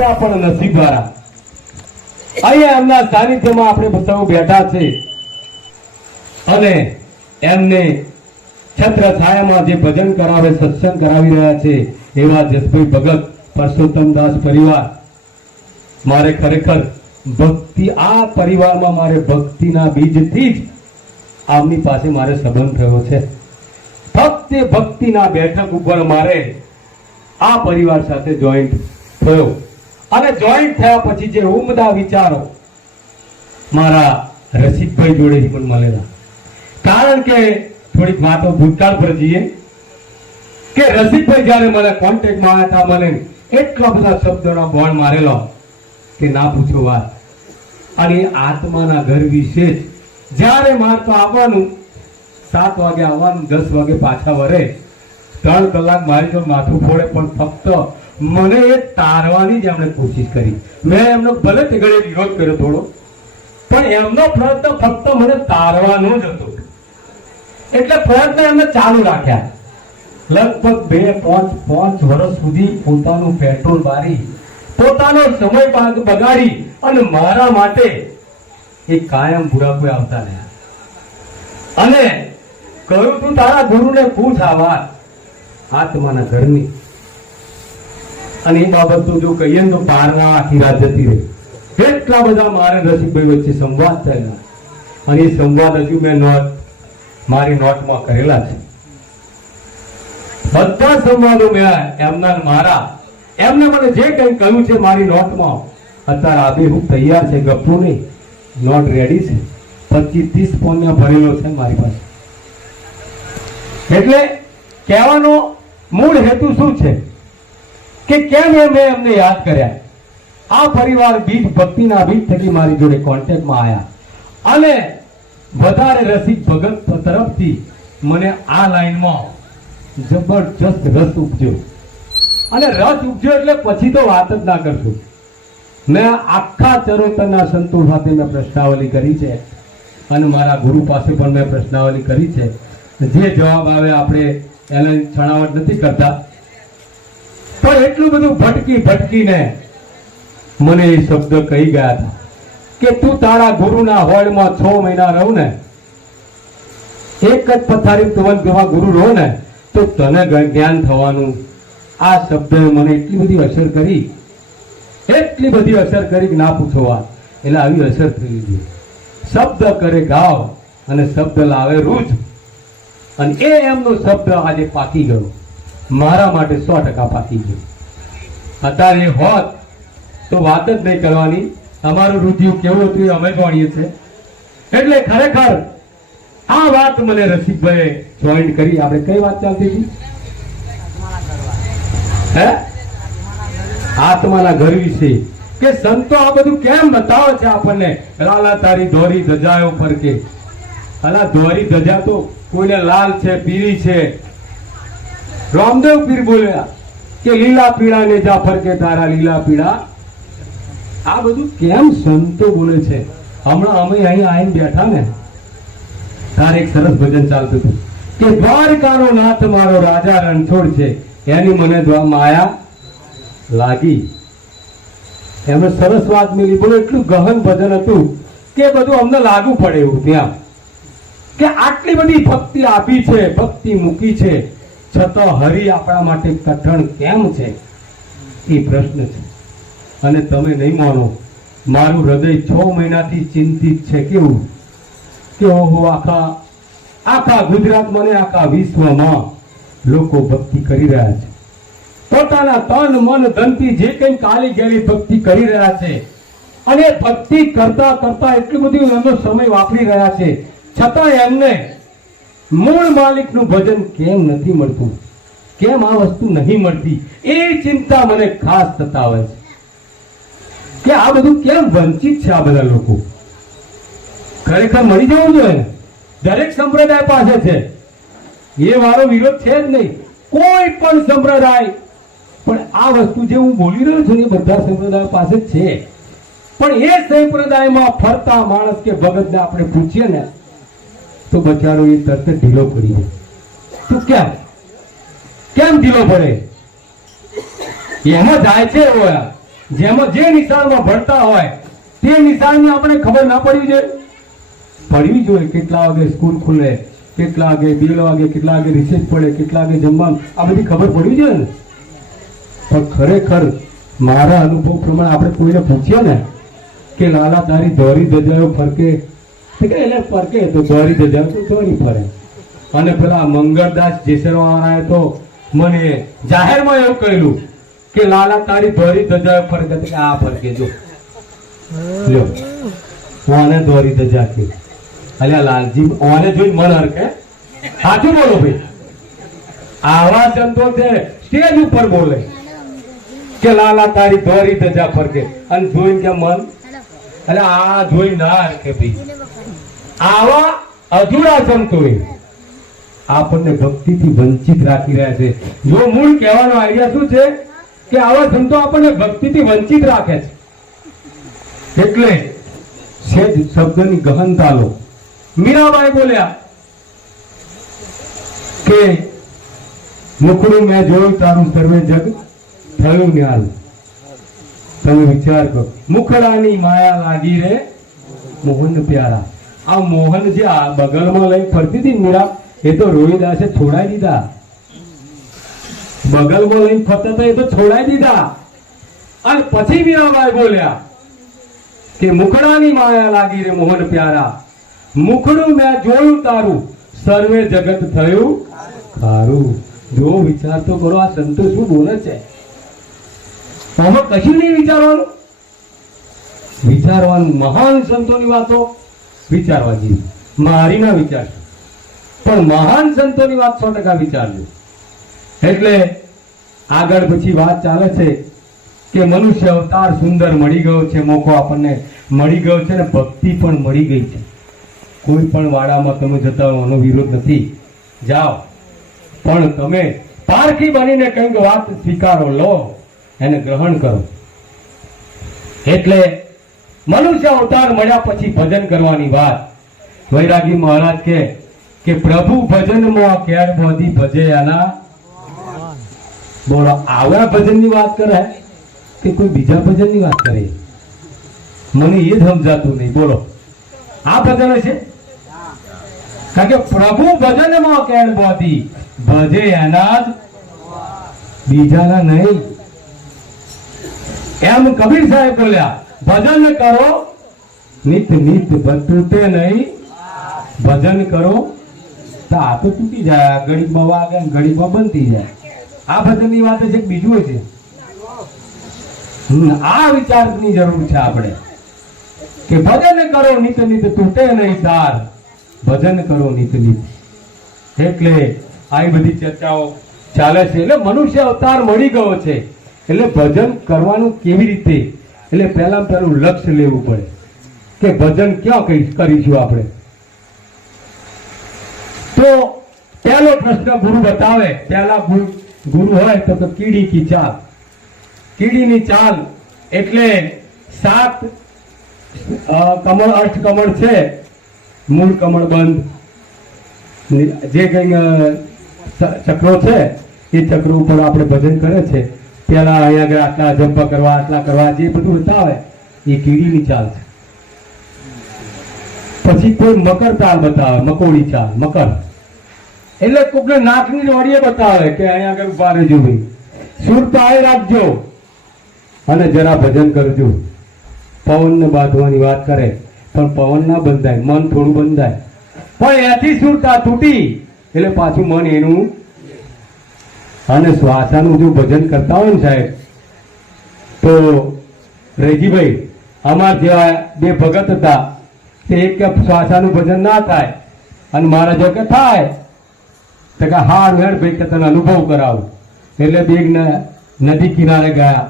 દાદા પણ નસીબ દ્વારા. અહીંયા એમના સાનિધ્યમાં આપણે સૌ બેઠા છે. અને એમને છત્ર છાયામાં જે ભજન કરાવે, સત્સંગ કરાવી રહ્યા છે, એવા જસભાઈ ભગત પરસોત્તમદાસ પરિવાર. મારે ખરેખર ભક્તિ, આ પરિવારમાં મારે ભક્તિના બીજથી જ આમની પાસે મારે સંબંધ થયો છે. ફક્ત ભક્તિના બેઠક ઉપર મારે આ પરિવાર સાથે જોઈન્ટ થયો. અને જોઈન્ટ થયા પછી જે ઉમદા વિચારો મારા રસિકભાઈ જોડે પણ મળેલા કારણ કે થોડીક વાતો ભૂતકાળ પર જઈએ કે રસિકભાઈ જ્યારે મને કોન્ટેક્ટમાં આવ્યા હતા, મને એટલા બધા શબ્દોનો બોણ મારેલો કે ના પૂછો વાત. અને આત્માના ઘર વિશે જ જ્યારે મારતો આવવાનું, સાત વાગે આવવાનું, દસ વાગે પાછા વરે, ત્રણ કલાક મારી તો માથું ફોડે, પણ ફક્ત મને એ તારવાની જ એમણે કોશિશ કરી. મેં એમનો ભલે તે વિરોધ કર્યો થોડો, પણ એમનો પ્રયત્ન ફક્ત મને તારવાનો જ હતો. એટલે પ્રયત્ન એમને ચાલુ રાખ્યા. લગભગ બે, પાંચ પાંચ વર્ષ સુધી પોતાનું પેટ્રોલ બારી, પોતાનો સમય બાગ- બગાડી અને મારા માટે એ કાયમ બુરાકો આવતા રહ્યા. અને કહ્યું, તું તારા ગુરુને પૂછ આ વાત. આત્માના ઘરની અને એ બાબત જો કહીએ તો પારના આખી રાત જતી રહી. કેટલા બધા મારે રસિકભાઈ વચ્ચે સંવાદ થયેલા. અને એ સંવાદ હજુ મેં નોટ, મારી નોટમાં કરેલા છે. બધા સંવાદો મેં એમના મારા, એમને મને જે કંઈ કહ્યું છે મારી નોટમાં, અત્યારે આબેહૂબ તૈયાર છે, ગપ્પુ નહીં, નોટ રેડી છે. પચીસ ત્રીસ પોન્યા ભરેલો છે મારી પાસે. એટલે કહેવાનો મૂળ હેતુ શું છે? કે કેમ એ મેં એમને યાદ કર્યા? આ પરિવાર બીજ ભક્તિના બીજ થકી મારી જોડે કોન્ટેક્ટમાં આવ્યા અને વધારે રસિક ભગત તરફથી મને આ લાઈનમાં જબરજસ્ત રસ ઉપજ્યો. અને રસ ઉપજ્યો એટલે પછી તો વાત જ ના કરશું. મેં આખા ચરોતરના સંતો સાથે મેં પ્રશ્નાવલી કરી છે. અને મારા ગુરુ પાસે પણ મેં પ્રશ્નાવલી કરી છે. જે જવાબ આવે આપણે એને છણાવટ નથી કરતા. પણ એટલું બધું ભટકી ભટકીને મને એ શબ્દ કહી ગયા હતા કે તું તારા ગુરુના હોળમાં છ મહિના રહું ને, એક જ પથારી તુવન ગવા ગુરુ રહો ને, તો તને જ્ઞાન થવાનું. આ શબ્દ મને એટલી બધી અસર કરી. એટલી બધી અસર કરી ના પૂછો વાત. એટલે આવી અસર થઈ ગઈ. શબ્દ કરે ગાવ અને શબ્દ લાવે રૂજ. અને એ એમનો શબ્દ આજે પાકી ગયો. મારા માટે સો ટકા પાકી ગયો. અત્યારે હોત તો વાત જ નહીં કરવાની. અમારું રુધિયું કેવું હતું અમે જાણીએ છીએ. એટલે ખરેખર આ વાત મને રસિકભાઈ જોઈન કરી. આપણે કઈ વાત ચાલતી હતી? હે? આત્માના ઘર વિશે. કે સંતો આ બધું કેમ બતાવે છે આપણને? લાલા તારી દોરી ધજાયો ફરકે અલા દોરી ધજા તો કોઈને લાલ છે, પીળી છે. રામદેવ પીર બોલ્યા કે લીલા પીળા ને જાફર કે તારા લીલા પીળા. આ બધું કેમ સંતો બોલે છે? હમણાં અમે અહીં આવીને બેઠા ને, તારે એક સરસ ભજન ચાલતું હતું. કે દ્વારકાનો નાથ મારો રાજા રણછોડ છે, એની મને માયા લાગી. એમને સરસ વાત મિલી. બોલો, એટલું ગહન ભજન હતું કે બધું અમને લાગુ પડે એવું ત્યાં. કે આટલી બધી ભક્તિ આપી છે, ભક્તિ મૂકી છે. છતાં હરિ આપણા માટે કઠણ કેમ છે? એ પ્રશ્ન છે. અને તમે નહીં માનો, મારું હૃદય છ મહિનાથી ચિંતિત છે. કેવું? કે ઓહો, આખા આખા ગુજરાતમાં ને આખા વિશ્વમાં લોકો ભક્તિ કરી રહ્યા છે. પોતાના તન, મન, ધનથી જે કંઈ કાલી ગયેલી ભક્તિ કરી રહ્યા છે. અને ભક્તિ કરતા કરતા એટલી બધી એમનો સમય વાપરી રહ્યા છે. છતાં એમને મૂળ માલિકનું ભજન કેમ નથી મળતું? કેમ આ વસ્તુ નહીં મળતી? એ ચિંતા મને ખાસ સતાવે છે. કે આ બધું કેમ વંચિત છે આ બધા લોકો? ખરેખર મળી જવું જોઈએ દરેક સંપ્રદાય પાસે છે. એ મારો વિરોધ છે જ નહીં. કોઈ પણ સંપ્રદાય. પણ આ વસ્તુ જે હું બોલી રહ્યો છું એ બધા સંપ્રદાય પાસે છે. પણ એ સંપ્રદાયમાં ફરતા માણસ કે ભગતને આપણે પૂછીએ ને તો બચારો એ તરત ઢીલો પડી જાય. તું કેમ કેમ ઢીલો પડે? એમાં જાય છે જેમાં જે નિશાળમાં ભણતા હોય, તે નિશાળની આપણે ખબર ના પડવી જોઈએ. પડવી જોઈએ કેટલા વાગે સ્કૂલ ખુલે, કેટલા વાગે બે વાગે, કેટલા વાગે રિસેસ પડે, કેટલા વાગે જમવાનું. આ બધી ખબર પડવી જોઈએ ને. પણ ખરેખર મારા અનુભવ પ્રમાણે આપણે કોઈને પૂછીએ ને કે લાલા તારી ધોરી ધજાયો ફરકે એટલે ફરકે તો ધોરી ધજાયો તો ચોરી ફરે. અને પેલા મંગળદાસ જેસરવાળાએ તો મને જાહેરમાં એવું કહેલું કે, લાલા, તારી ધોરી ધજા ફરકે. કે, આ ફરકે, જો. ઓને ધોરી ધજા કે. અલ્યા, લાલજી, ઓને જોઈ મન હરકે. સાચું બોલો ભાઈ. આવા જંતો છે, સ્ટેજ ઉપર બોલે કે, લાલા, તારી ધોરી ધજા ફરકે. અને જોઈને કે મન? એટલે આ જોઈ ના હરકે ભાઈ. આવા અધૂરા સંતોએ આપણને ભક્તિથી વંચિત રાખી રહ્યા છે. જો મૂળ કહેવાનો આઈડિયા શું છે? કે આવા સંતો આપણને ભક્તિથી વંચિત રાખે છે. એટલે સેજ શબ્દની ગહનતા લો. મીરાબાઈ બોલ્યા કે મુખડું મેં જોયું, તારું સર્વે જગ થયું ન્યાલ. તમે વિચાર કરો. મુખડાની માયા લાગી રે મોહન પ્યારા. આ મોહન જે બગલમાં લઈ ફરતી હતી મીરા, એ તો રોહિદાસે છોડાઈ દીધા. બગલમાં લઈને ફરતા હતા, એ તો છોડાઈ દીધા. અને પછી મીરાબાઈ બોલ્યા કે મુખડાની માયા લાગી રે મોહન પ્યારા. મુખડું મેં જોયું તારું. સર્વે જગત થયું ખારું. જો વિચાર તો કરો, આ સંતો શું બોલે છે? આમાં કશું નહીં વિચારવાનું? વિચારવાનું મહાન સંતોની વાતો. વિચારવા જેવી. મારી ના વિચારશો પણ મહાન સંતોની વાત સો ટકા વિચારજો. એટલે આગળ પછી વાત ચાલે છે કે મનુષ્ય અવતાર સુંદર મળી ગયો છે, મોકો આપણને મળી ગયો છે ને ભક્તિ પણ મળી ગઈ છે. કોઈ પણ વાડામાં તમે જતા એનો વિરોધ નથી. જાઓ. પણ તમે પારખી બનીને કંઈક વાત સ્વીકારો, લો. એને ગ્રહણ કરો. એટલે મનુષ્ય અવતાર મળ્યા પછી ભજન કરવાની વાત. વૈરાગી મહારાજ કે કે પ્રભુ ભજનમાં કેર બોધી ભજે આના? બોલો, આવા ભજનની વાત કરે? કે કોઈ બીજા ભજનની વાત કરે? મને એ સમજાતું નહીં. બોલો. આ ભજન છે કારણ કે પ્રભુ ભજનમાં કેર બોધી ભજે એના જ? બીજાના નહીં. એમ કબીર સાહેબ બોલ્યા ભજન કરો. નિત નિત તૂટે નહીં. ભજન કરો. તો આ તો તૂટી જાય. ગરીબમાં વાગે ગરીબમાં ઘડીમાં બનતી જાય. આ ભજનની વાત છે બીજું છે. આ વિચારની જરૂર છે આપણે. કે ભજન કરો, નિત નિત તૂટે નહીં તાર. ભજન કરો, નિત નિત. એટલે આવી બધી ચર્ચાઓ ચાલે છે. એટલે મનુષ્ય અવતાર મળી ગયો છે. એટલે ભજન કરવાનું કેવી રીતે એટલે પહેલા પહેલું લક્ષ્ય લેવું પડે. કે ભજન ક્યાં કરી- કરીશું આપણે? તો પહેલો પ્રશ્ન ગુરુ બતાવે. પહેલા ગુરુ હોય તો કીડી કી ચાલ. કીડીની ચાલ એટલે સાત કમળ અષ્ટ કમળ છે, મૂળ કમળ બંધ. જે કઈ ચક્રો છે, એ ચક્રો ઉપર આપણે ભજન કરે છે. પેલા અહીંયા આગળ આટલા જંપ કરવા, આટલા કરવા, જે બધું બતાવે એ કીડીની ચાલ છે. પછી કોઈ મકર તાલ બતાવે, મકોડી ચાલ, મકર. એટલે કોકને નાકની નોડીએ બતાવે કે અહીંયા આગળ ઊભા રહેજો ભાઈ. સુર પાય રાખજો અને જરા ભજન કરજો. પવનને બાંધવાની વાત કરે, પણ પવન ના બંધાય, મન થોડું બંધાય. પણ એથી સુરતા તૂટી, એટલે પાછું મન એનું અને શ્વાસાનું જો ભજન કરતા હોય ને સાહેબ, તો રેજીભાઈ, અમાર જેવા બે ભગત હતા, તે એક કે શ્વાસાનું ભજન ના થાય અને મારા જો કે થાય, તો કે હાર વેર ભાઈ કે તને અનુભવ કરાવું. એટલે બે નદી કિનારે ગયા.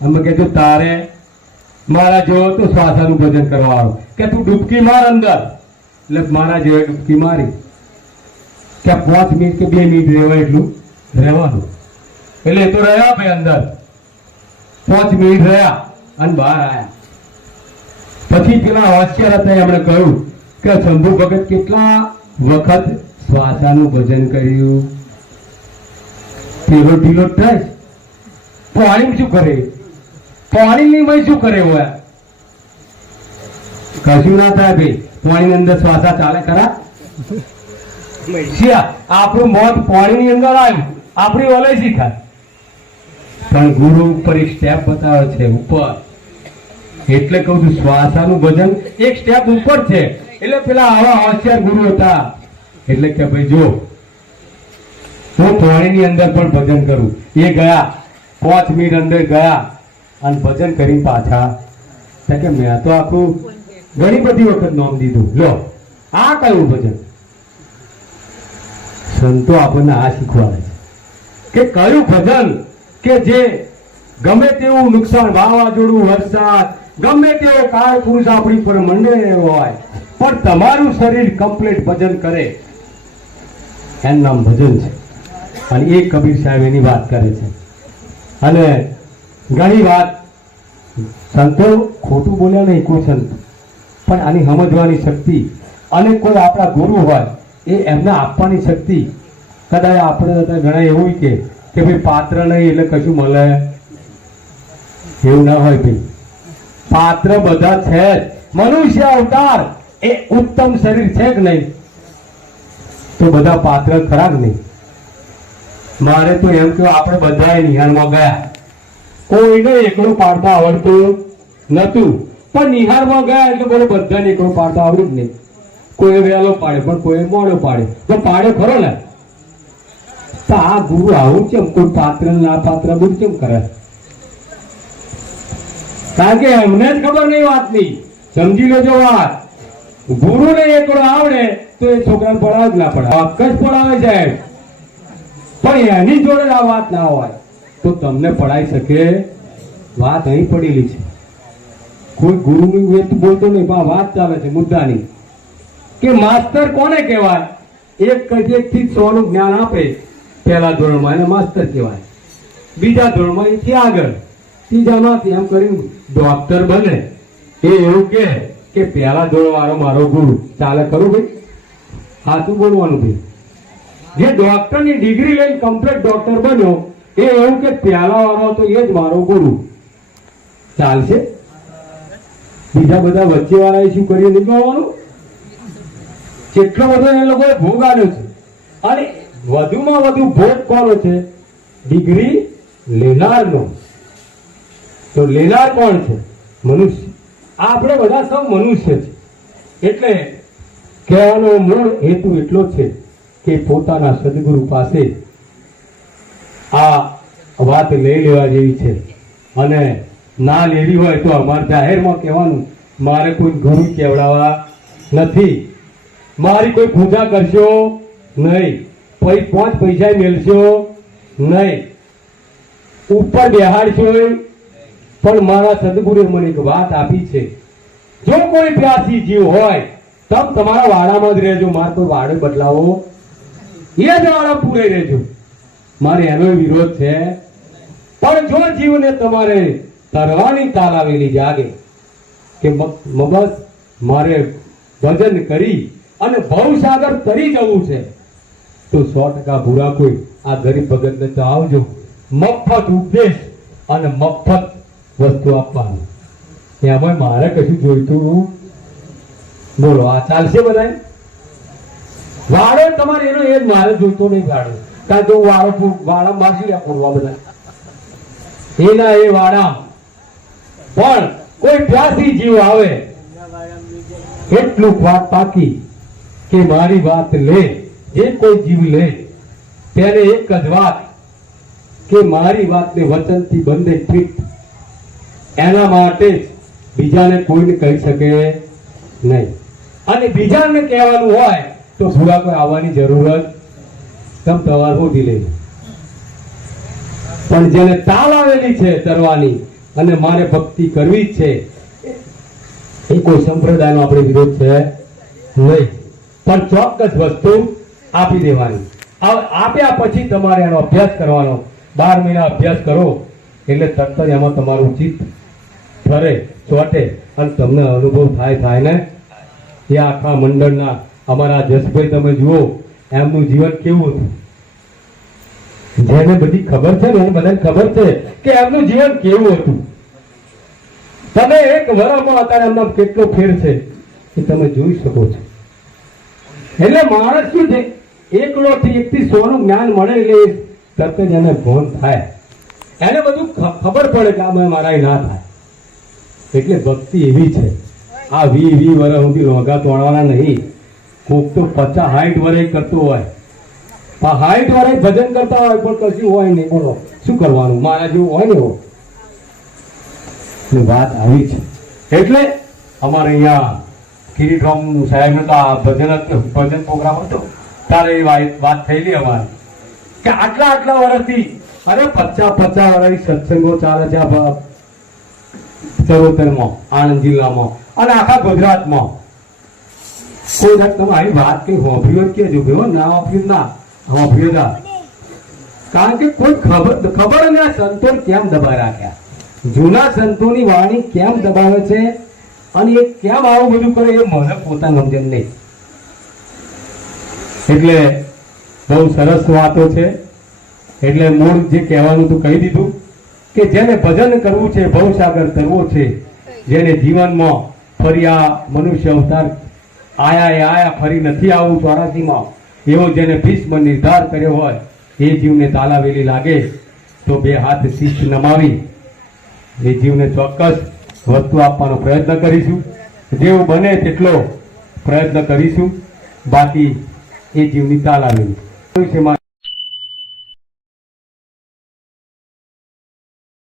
અમે કહેતું તારે મારા જેવો તો શ્વાસાનું ભજન કરવા આવો કે તું ડૂબકી માર અંદર. એટલે મારા જેવા ડૂબકી મારી. કે પાંચ મિનિટ કે બે મિનિટ રહેવાય એટલું. રહેવાનું. એટલે એ તો રહ્યા ભાઈ અંદર. પાંચ મિનિટ રહ્યા અને બહાર આવ્યા પછી પેલા હોશિયાર હતા એમણે કહ્યું કે શંભુ ભગત કેટલા વખત શ્વાસાનું ભજન કર્યું? પેલો ઢીલો થાય. પાણી શું કરે? પાણીની મય શું કરે હોય? કશું ના થાય ભાઈ. પાણીની અંદર શ્વાસા ચાલે ખરા? આપણું મોત પાણીની અંદર આવ્યું. આપણી ઓલેજી થાય પણ ગુરુ ઉપર એક સ્ટેપ બતાવે છે, ઉપર. એટલે કહું છું, શ્વાસાનું ભજન એક સ્ટેપ ઉપર છે. એટલે પેલા આવા હોશિયાર ગુરુ હતા. એટલે કે ભાઈ જો હું પાણીની અંદર પણ ભજન કરું. એ ગયા, પાંચ મિનિટ અંદર ગયા અને ભજન કરીને પાછા. કે મેં તો આખું ઘણી બધી વખત નામ દીધું. લો, આ કયું ભજન? સંતો આપણને આ શીખવાડે છે. કે કયું ભજન કે જે ગમે તેવું નુકસાન વાવાઝોડું, વરસાદ, ગમે તેવો કાળ પુરુષ આપણી પર મંડે હોય, પણ તમારું શરીર કમ્પ્લીટ ભજન કરે. એનું નામ ભજન છે. અને એ કબીર સાહેબ એની વાત કરે છે. અને ઘણી વાત સંતો ખોટું બોલ્યા નહીં, કોઈ સંત. પણ આની સમજવાની શક્તિ અને કોઈ આપણા ગુરુ હોય, એ એમને આપવાની શક્તિ કદાચ આપણે હતા ઘણા એવું કે કે ભાઈ પાત્ર નહીં એટલે કશું મળે. એવું ના હોય ભાઈ. પાત્ર બધા છે મનુષ્ય અવતાર એ ઉત્તમ શરીર છે કે નહીં? તો બધા પાત્ર ખરાબ નહીં? મારે તો એમ કે આપણે બધાએ નિહાળમાં ગયા. કોઈને એકલું પાડતા આવડતું નતું પણ નિહાળમાં ગયા એટલે બોલો બધાને એકલું પાડતા આવડ્યું જ નહીં. કોઈ વહેલો પાડે, પણ કોઈ મોડો પાડે. તો પાડે ખરો ને તો આ ગુરુ આવું કેમ? કોઈ પાત્ર ના પાત્ર બધું કેમ કરે? કારણ કે એમને જ ખબર નહીં વાતની. સમજી લેજો વાત. ગુરુને એકડો આવડે તો એ છોકરાને પડાવ જ ના પડાવે જ પડાવે સાહેબ પણ એની જોડે આ વાત ના હોય. તો તમને પડાઈ શકે? વાત અહીં પડેલી છે. કોઈ ગુરુની વેત બોલતો નહીં, પણ વાત ચાલે છે મુદ્દાની. કે માસ્તર કોને કહેવાય? એક એક થી સો નું જ્ઞાન આપે. પહેલા ધોરણમાં એને માસ્તર કહેવાય. બીજા ધોરણમાં એથી આગળ. ત્રીજામાંથી એમ કરીને ડોક્ટર બને. એ એવું કે કે પહેલા ધોરણ વાળો મારો ગુરુ. ચાલે ખરું ભાઈ? સાચું બોલવાનું ભાઈ? જે ડોક્ટરની ડિગ્રી લઈને કમ્પ્લીટ ડોક્ટર બન્યો, એ એવું કે પહેલા વાળો તો એ જ મારો ગુરુ. ચાલશે? બીજા બધા વચ્ચે વાળાએ શું કર્યું? નીકળવાનું કેટલો બધો એ લોકોએ ભોગ આલ્યો છે. અને વધુમાં વધુ ભોગ કોનો છે? ડિગ્રી લેનારનો. તો લેનાર કોણ છે? મનુષ્ય. આ આપણે બધા સૌ મનુષ્ય છે. એટલે કહેવાનો મૂળ હેતુ એટલો છે કે પોતાના સદગુરુ પાસે આ વાત લઈ લેવા જેવી છે. અને ના લેવી હોય તો અમારે જાહેરમાં કહેવાનું, મારે કોઈ ગુરુ કેવડાવવા નથી. મારી કોઈ પૂજા કરશો નહીં. પાંચ પૈસા મેળશો નહીં. ઉપર બેહાડશો પણ મારા સદગુરુએ મને એક વાત આપી છે. જો કોઈ પ્યાસી જીવ હોય, તમ તમારા વાડામાં જ રહેજો. મારે કોઈ વાડો બદલાવો. એ જ વાડા પૂરે રહેજો. મારે એનો વિરોધ છે. પણ જો જીવને તમારે તરવાની તાલ આવેલી જાગે, કે બસ મારે ભજન કરી અને ભવસાગર તરી જવું છે તો સો ટકા ભૂરા કોઈ. આ ગરીબ ભગતને તો આવજો. મફત ઉપદેશ અને મફત વસ્તુ આપવાનું. એમાં મારે કશું જોઈતું બોલો, આ ચાલશે બધાય? વાળો તમારે એનો એ મારે જોઈતો નહીં વાળો. કારણ કે હું વાળો વાળા માસી આપવા બધા. એના એ વાળા. પણ કોઈ પ્યાસી જીવ આવે. એટલું વાત પાકી કે મારી વાત લે. જે કોઈ જીવ લે ત્યારે એક જ વાત કે મારી વાતને વચનથી બંધે ફિટ એના માટે જ બીજાને કોઈને કહી શકે નહીં. અને બીજાને કહેવાનું હોય તો સુરા કોઈ આવવાની જરૂરત તમ તવાર શોધી લેવી પણ જેને તાલ આવેલી છે તરવાની અને મારે ભક્તિ કરવી જ છે, એ કોઈ સંપ્રદાયનો આપણે વિરોધ છે નહીં. પણ ચોક્કસ વસ્તુ આપી દેવાની. હવે આપ્યા પછી તમારે એનો અભ્યાસ કરવાનો. બાર મહિના અભ્યાસ કરો, એટલે તરત જ એમાં તમારું ચિત્ત ફરે, ચોટે, અને તમને અનુભવ થાય થાય ને? એ આખા મંડળના અમારા જસભાઈ તમે જુઓ, એમનું જીવન કેવું હતું? જેને બધી ખબર છે ને એ બધાને ખબર છે કે એમનું જીવન કેવું હતું. તમે એક વરમાં અત્યારે એમનો કેટલો ફેર છે એ તમે જોઈ શકો છો. એટલે માણસ શું છે? એકલો એકથી એક થી સો નું જ્ઞાન મળે એટલે તરત જ એને ભોન થાય. એને બધું ખબર પડે કે આ મેં મારા ના થાય. એટલે ભક્તિ એવી છે. આ વી વી વર્ષ સુધી રોગા તોડવાના નહીં. કોક તો પચાસ હાઈટ વર્ષ કરતો હોય. હાઈટ વર્ષ ભજન કરતા હોય પણ કશું હોય નહીં. બોલો શું કરવાનું? મારા જેવું હોય ને એવું? વાત આવી છે. એટલે અમારે અહીંયા કિરીટરામ સાહેબ હતા ભજન ભજન પ્રોગ્રામ હતો. ત્યારે એ વાત થયેલી અમારે. કે આટલા આટલા વર્ષથી અરે પચાસ પચાસ વર્ષ સત્સંગો ચાલે છે આ ચરોતરમાં, આણંદ જિલ્લામાં અને આખા ગુજરાતમાં. કોઈ જાત તમે આવી વાત કઈ હોભરી જ કેજો ભાઈ ના હોભરી ના? હોભરી ના? કારણ કે કોઈ ખબર ખબર ને ના સંતો કેમ દબાઈ રાખ્યા? જૂના સંતોની વાણી કેમ દબાવે છે? અને એ કેમ આવું બધું કરે એ મને પોતાનું સમજણ નહીં. એટલે બહુ સરસ વાતો છે. એટલે મૂળ જે કહેવાનું હતું કહી દીધું, કે જેને ભજન કરવું છે, ભવસાગર તરવો છે, જેને જીવનમાં ફરી આ મનુષ્ય અવતાર આયા એ આયા ફરી નથી આવવું ચોરાસીમાં, એવો જેને ભીષ્મ નિર્ધાર કર્યો હોય, એ જીવને તાલાવેલી લાગે, તો બે હાથ શીશ નમાવી, એ જીવને ચોક્કસ વસ્તુ આપવાનો પ્રયત્ન કરીશું. જેવું બને તેટલો પ્રયત્ન કરીશું. બાકી એ જીવની તાલાવેલી ભવિષ્યમાં